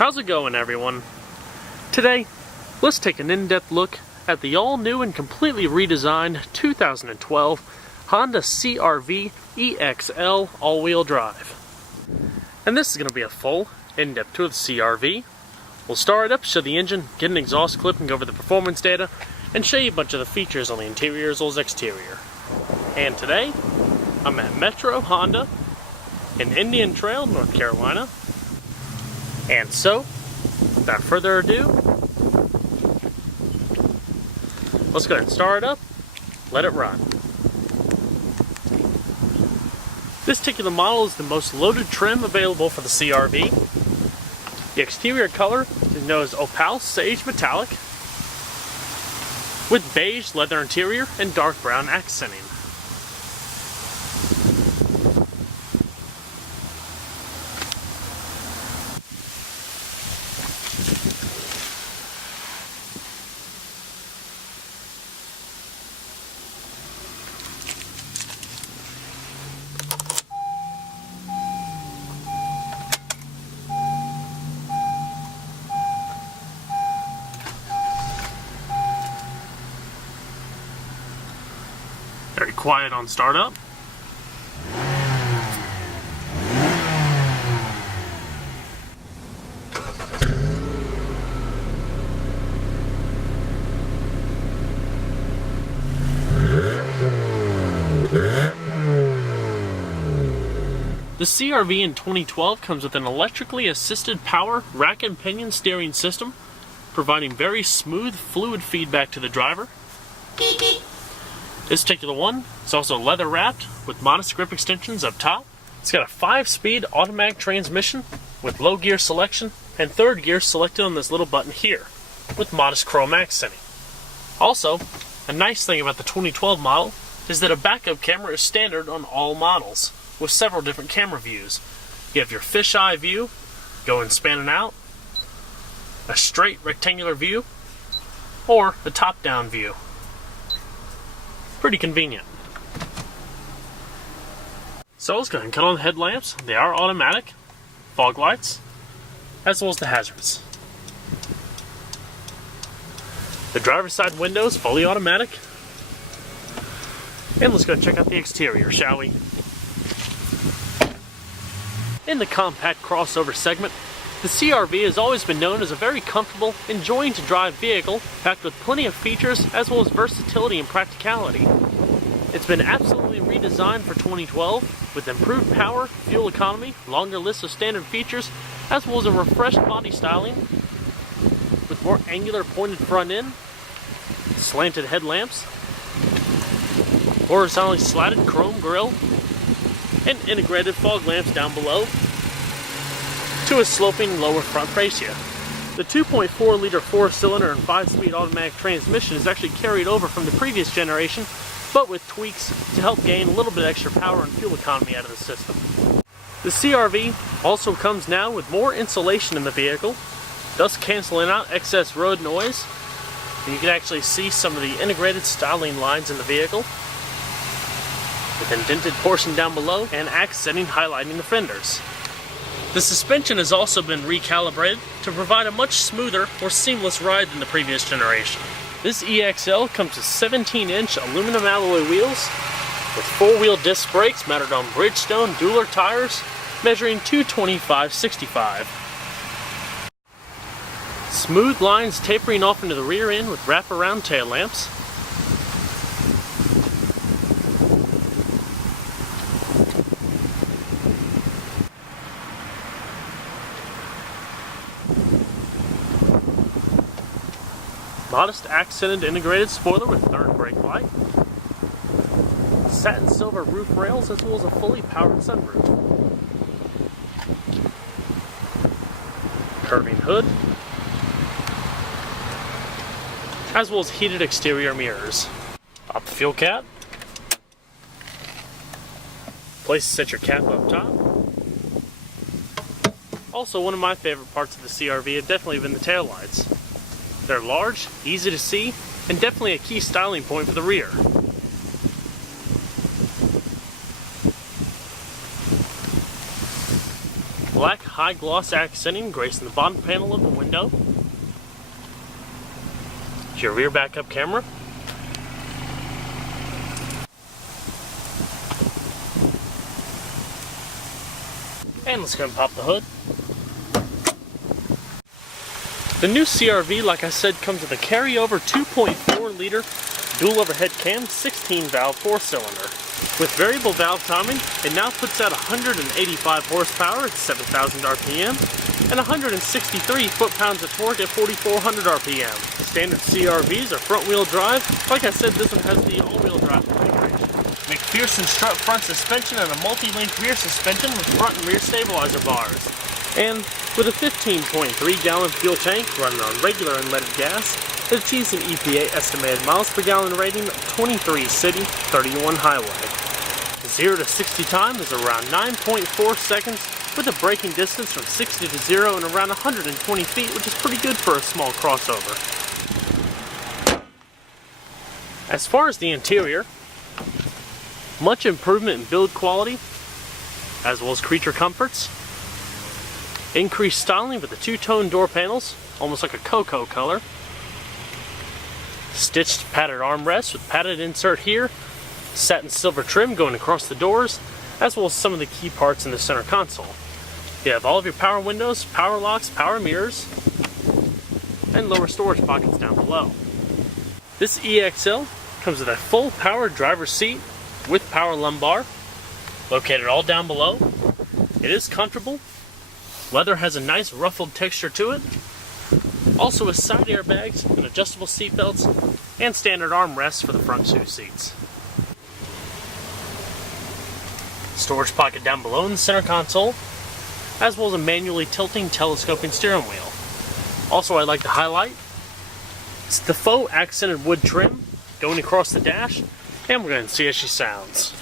How's it going, everyone? Today, let's take an in-depth look at the all-new and completely redesigned 2012 Honda CR-V EXL all-wheel drive. And this is going to be a full, in-depth tour of the CR-V. We'll start it up, show the engine, get an exhaust clip, and go over the performance data, and show you a bunch of the features on the interior as well as exterior. And today, I'm at Metro Honda in Indian Trail, North Carolina. And so, without further ado, let's go ahead and start it up, let it run. This particular model is the most loaded trim available for the CR-V. The exterior color is known as Opal Sage Metallic, with beige leather interior and dark brown accenting. Very quiet on startup. The CR-V in 2012 comes with an electrically assisted power rack and pinion steering system, providing very smooth, fluid feedback to the driver. This particular one is also leather wrapped with modest grip extensions up top. It's got a 5-speed automatic transmission with low gear selection and third gear selected on this little button here with modest chrome accenting. Also, a nice thing about the 2012 model is that a backup camera is standard on all models with several different camera views. You have your fisheye view, going spanning out, a straight rectangular view, or a top-down view. Pretty convenient. So let's go ahead and cut on the headlamps. They are automatic, fog lights, as well as the hazards. The driver's side window is fully automatic. And let's go check out the exterior, shall we? In the compact crossover segment, the CR-V has always been known as a very comfortable, enjoying to drive vehicle, packed with plenty of features as well as versatility and practicality. It's been absolutely redesigned for 2012 with improved power, fuel economy, longer list of standard features, as well as a refreshed body styling with more angular pointed front end, slanted headlamps, horizontally slatted chrome grille, and integrated fog lamps down below, to a sloping lower front fascia. The 2.4-liter 4-cylinder and 5-speed automatic transmission is actually carried over from the previous generation, but with tweaks to help gain a little bit extra power and fuel economy out of the system. The CR-V also comes now with more insulation in the vehicle, thus canceling out excess road noise. And you can actually see some of the integrated styling lines in the vehicle, with indented portion down below and accenting highlighting the fenders. The suspension has also been recalibrated to provide a much smoother, more seamless ride than the previous generation. This EXL comes with 17-inch aluminum alloy wheels with 4-wheel disc brakes mounted on Bridgestone Dueler tires measuring 225/65. Smooth lines tapering off into the rear end with wraparound tail lamps. Modest accented integrated spoiler with third brake light. Satin silver roof rails as well as a fully powered sunroof. Curving hood. As well as heated exterior mirrors. Pop the fuel cap. Place to set your cap up top. Also, one of my favorite parts of the CR-V have definitely been the taillights. They're large, easy to see, and definitely a key styling point for the rear. black high gloss accenting gracing the bottom panel of the window. Here's your rear backup camera. And let's go and pop the hood. The new CR-V, like I said, comes with a carryover 2.4 liter dual overhead cam 16 valve 4-cylinder. With variable valve timing, it now puts out 185 horsepower at 7,000 RPM and 163 foot-pounds of torque at 4,400 RPM. Standard CR-Vs are front-wheel drive. Like I said, this one has the all-wheel drive configuration. McPherson strut front suspension and a multi-link rear suspension with front and rear stabilizer bars. And with a 15.3-gallon fuel tank running on regular unleaded gas, it achieves an EPA estimated miles per gallon rating of 23 city, 31 highway. 0 to 60 time is around 9.4 seconds, with a braking distance from 60 to 0 in around 120 feet, which is pretty good for a small crossover. As far as the interior, much improvement in build quality, as well as creature comforts. Increased styling with the two-tone door panels, almost like a cocoa color. Stitched padded armrests with padded insert here. Satin silver trim going across the doors, as well as some of the key parts in the center console. You have all of your power windows, power locks, power mirrors, and lower storage pockets down below. This EXL comes with a full power driver's seat with power lumbar, located all down below. It is comfortable. Leather has a nice ruffled texture to it. Also with side airbags and adjustable seat belts and standard armrests for the front two seats. Storage pocket down below in the center console, as well as a manually tilting telescoping steering wheel. Also, I'd like to highlight it's the faux accented wood trim going across the dash, and we're going to see how she sounds.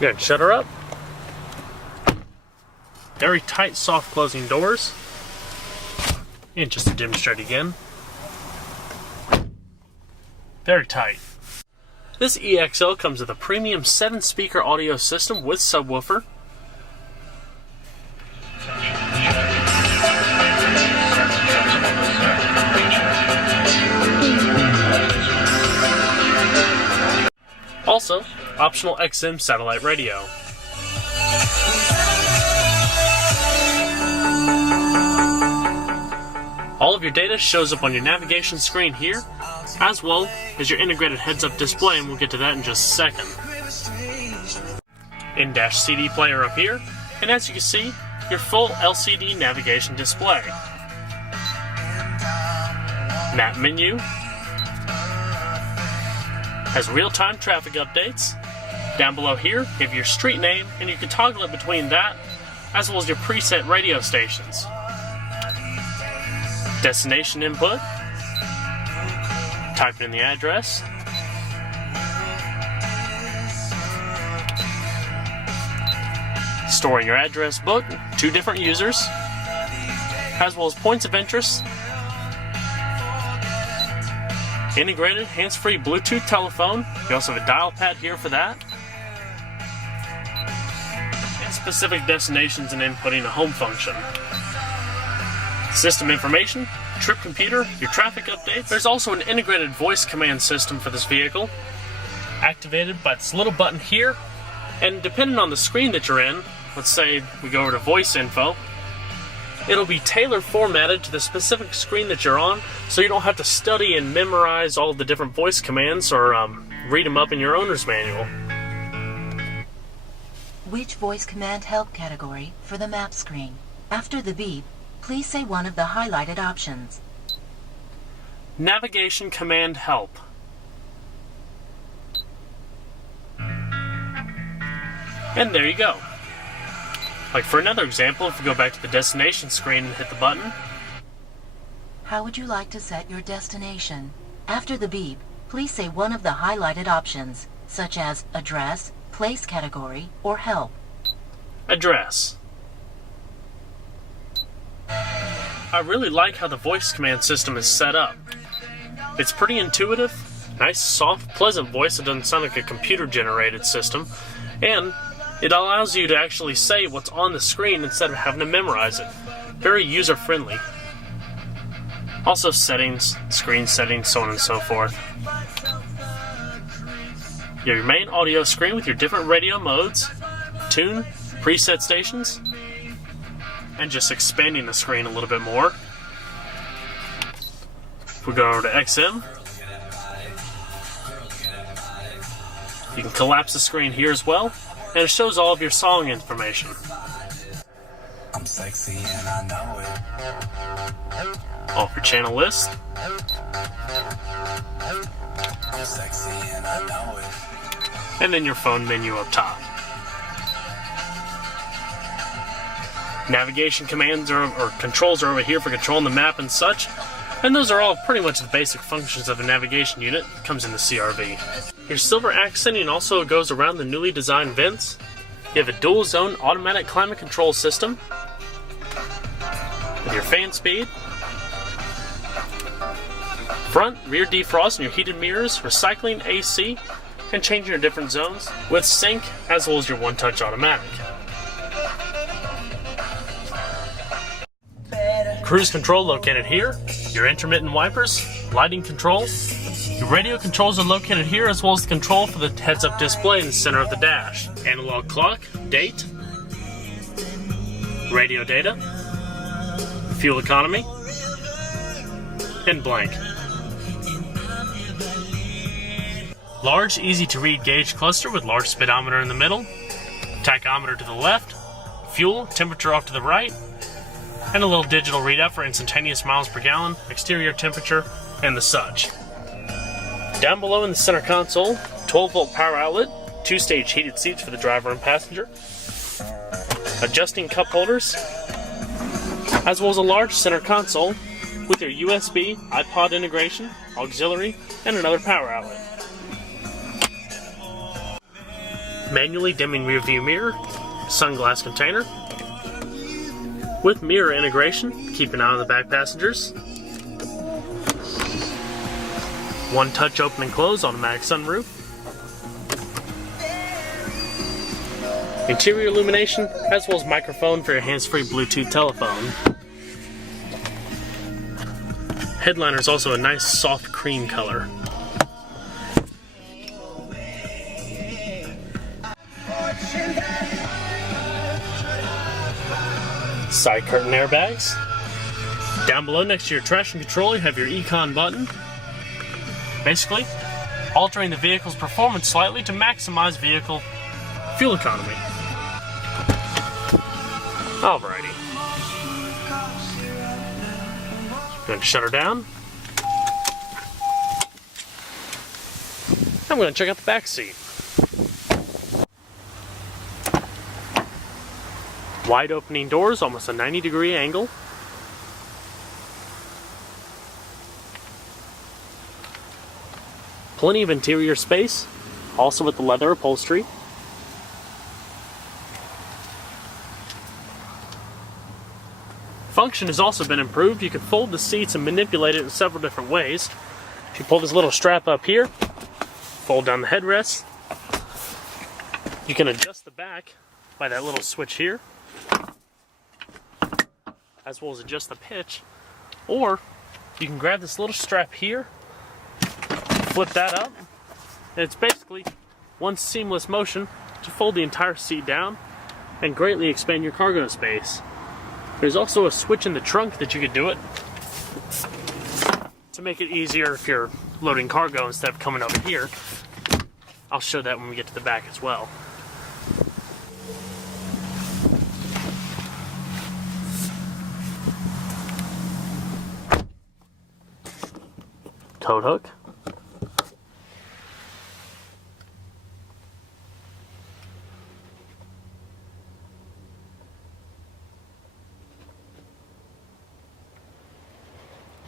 Go ahead and shut her up. Very tight, soft closing doors. And just to demonstrate again. Very tight. This EXL comes with a premium 7-speaker audio system with subwoofer. Also, optional XM satellite radio. All of your data shows up on your navigation screen here, as well as your integrated heads-up display, and we'll get to that in just a second. In-dash CD player up here, and as you can see, your full LCD navigation display. Map menu has real-time traffic updates. Down below here, you have your street name, and you can toggle it between that, as well as your preset radio stations. Destination input. Type in the address. Storing your address book, 2 different users, as well as points of interest. Integrated hands-free Bluetooth telephone. You also have a dial pad here for that. And specific destinations and inputting a home function. System information, trip computer, your traffic updates. There's also an integrated voice command system for this vehicle, activated by this little button here. And depending on the screen that you're in, let's say we go over to voice info, It'll be tailor formatted to the specific screen that you're on, so you don't have to study and memorize all the different voice commands or read them up in your owner's manual. Which voice command help category for the map screen? After the beep, please say one of the highlighted options. Navigation command help. And there you go. Like for another example, if we go back to the destination screen and hit the button. How would you like to set your destination? After the beep, please say one of the highlighted options, such as address, place category, or help. Address. I really like how the voice command system is set up. It's pretty intuitive, nice, soft, pleasant voice that doesn't sound like a computer-generated system, and it allows you to actually say what's on the screen instead of having to memorize it. Very user-friendly. Also settings, screen settings, so on and so forth. You have your main audio screen with your different radio modes, tune, preset stations, and just expanding the screen a little bit more. If we go over to XM, you can collapse the screen here as well, and it shows all of your song information. I'm sexy and I know it. Off your channel list. I'm sexy and I know it. And then your phone menu up top. Navigation commands or controls are over here for controlling the map and such. And those are all pretty much the basic functions of a navigation unit. It comes in the CRV. Your silver accenting also goes around the newly designed vents. You have a dual zone automatic climate control system with your fan speed, front, rear defrost, and your heated mirrors, recycling AC, and changing your different zones with sync as well as your one-touch automatic. Cruise control located here, your intermittent wipers, lighting control. Your radio controls are located here as well as the control for the heads-up display in the center of the dash. Analog clock, date, radio data, fuel economy, and blank. Large, easy-to-read gauge cluster with large speedometer in the middle, tachometer to the left, fuel, temperature off to the right, and a little digital readout for instantaneous miles per gallon, exterior temperature, and the such. Down below in the center console, 12-volt power outlet, 2-stage heated seats for the driver and passenger, adjusting cup holders, as well as a large center console with your USB, iPod integration, auxiliary, and another power outlet. Manually dimming rear view mirror, sunglass container, with mirror integration, keep an eye on the back passengers. One touch open and close, automatic sunroof. Interior illumination, as well as microphone for your hands-free Bluetooth telephone. Headliner is also a nice soft cream color. Side curtain airbags. Down below next to your traction control you have your Econ button. Basically, altering the vehicle's performance slightly to maximize vehicle fuel economy. Alrighty. Going to shut her down. I'm going to check out the back seat. Wide opening doors, almost a 90-degree angle. Plenty of interior space, also with the leather upholstery. Function has also been improved. You can fold the seats and manipulate it in several different ways. If you pull this little strap up here, fold down the headrest. You can adjust the back by that little switch here, as well as adjust the pitch, or you can grab this little strap here, flip that up, and it's basically one seamless motion to fold the entire seat down and greatly expand your cargo space. There's also a switch in the trunk that you could do it to make it easier if you're loading cargo instead of coming over here. I'll show that when we get to the back as well. Tote hook.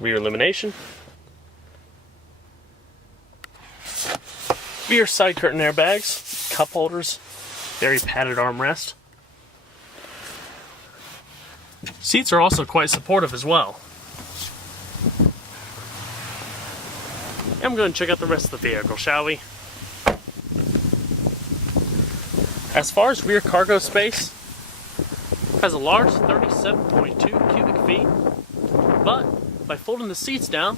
Rear illumination. Rear side curtain airbags, cup holders, very padded armrest. Seats are also quite supportive as well. And I'm going to check out the rest of the vehicle, shall we? As far as rear cargo space, it has a large 37.2 cubic feet, but by folding the seats down,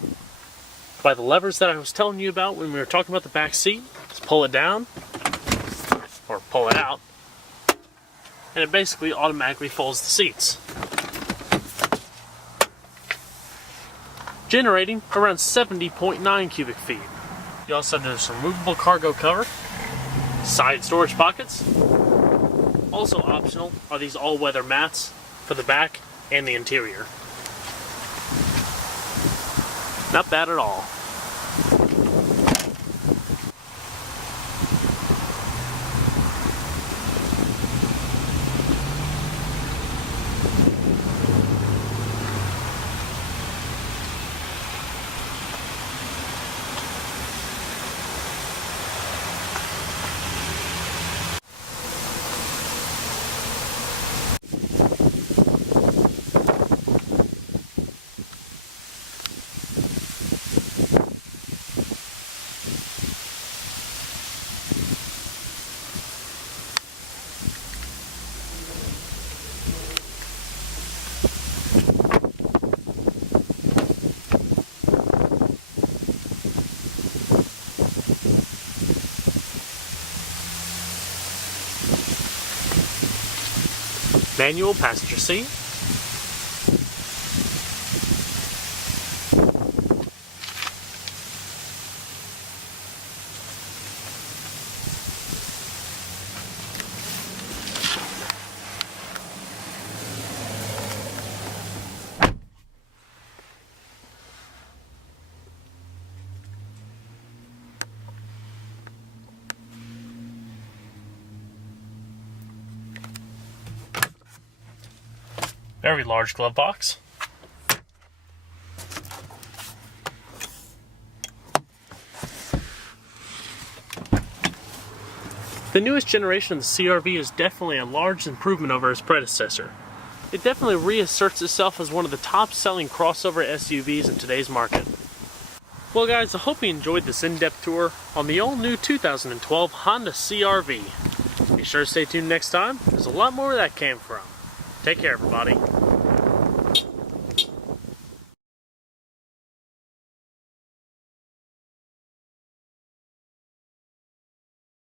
by the levers that I was telling you about when we were talking about the back seat, just pull it down, or pull it out, and it basically automatically folds the seats, generating around 70.9 cubic feet. You also have this removable cargo cover, side storage pockets. Also optional are these all-weather mats for the back and the interior. Not bad at all. Manual passenger seat. Very large glove box. The newest generation of the CR-V is definitely a large improvement over its predecessor. It definitely reasserts itself as one of the top-selling crossover SUVs in today's market. Well guys, I hope you enjoyed this in-depth tour on the all-new 2012 Honda CR-V. Be sure to stay tuned next time. There's a lot more where that came from. Take care, everybody.